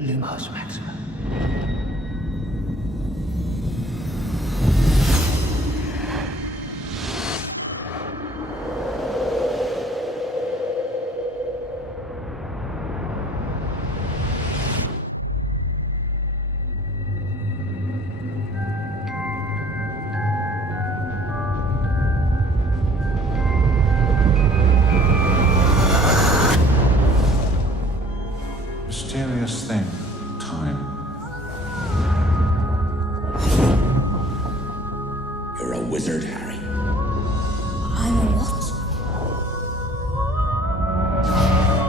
Lumos Maxima. Mysterious thing, time. You're a wizard, Harry. I'm a what?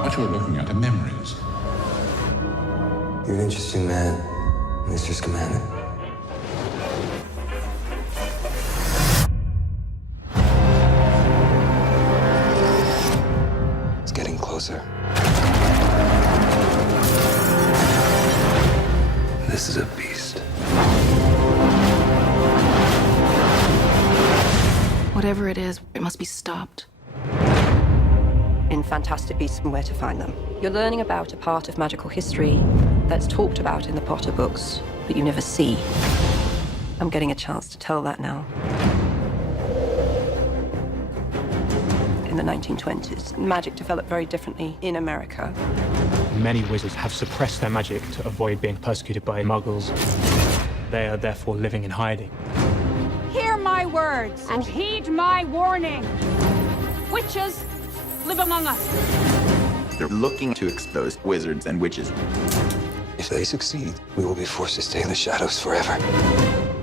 What you're looking at are memories. You're an interesting man, Mr. Scamander. It's getting closer. This is a beast. Whatever it is, it must be stopped. In Fantastic Beasts and Where to Find Them, you're learning about a part of magical history that's talked about in the Potter books, but you never see. I'm getting a chance to tell that now. In the 1920s, magic developed very differently in America. Many wizards have suppressed their magic to avoid being persecuted by muggles. They are therefore living in hiding. Hear my words and heed my warning. Witches live among us. They're looking to expose wizards and witches. If they succeed, we will be forced to stay in the shadows forever.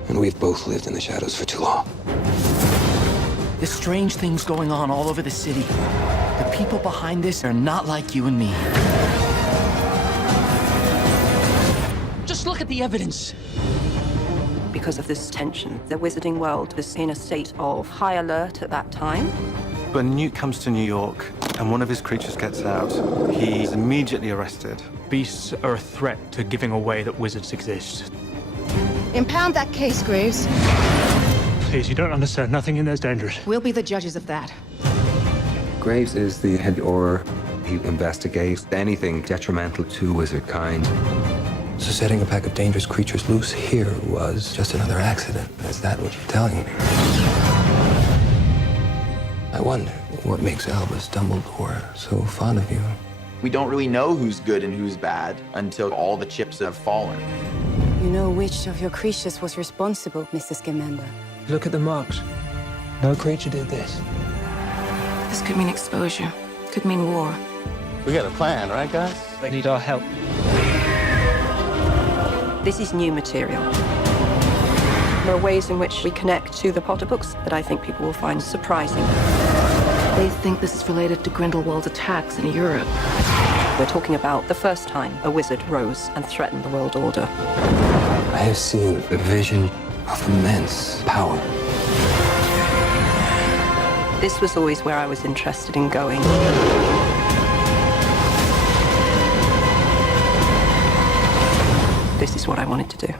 And we've both lived in the shadows for too long. There's strange things going on all over the city. The people behind this are not like you and me. Just look at the evidence. Because of this tension, the wizarding world was in a state of high alert at that time. When Newt comes to New York and one of his creatures gets out, he's immediately arrested. Beasts are a threat to giving away that wizards exist. Impound that case, Graves. Please, you don't understand. Nothing in there is dangerous. We'll be the judges of that. Graves is the head auror. He investigates anything detrimental to wizard kind. So setting a pack of dangerous creatures loose here was just another accident. Is that what you're telling me? I wonder what makes Albus Dumbledore so fond of you. We don't really know who's good and who's bad until all the chips have fallen. You know which of your creatures was responsible, Mrs. Scamander? Look at the marks. No creature did this. This could mean exposure. Could mean war. We got a plan, right, guys? They need our help. This is new material. There are ways in which we connect to the Potter books that I think people will find surprising. They think this is related to Grindelwald's attacks in Europe. We're talking about the first time a wizard rose and threatened the world order. I have seen a vision of immense power. This was always where I was interested in going. This is what I wanted to do.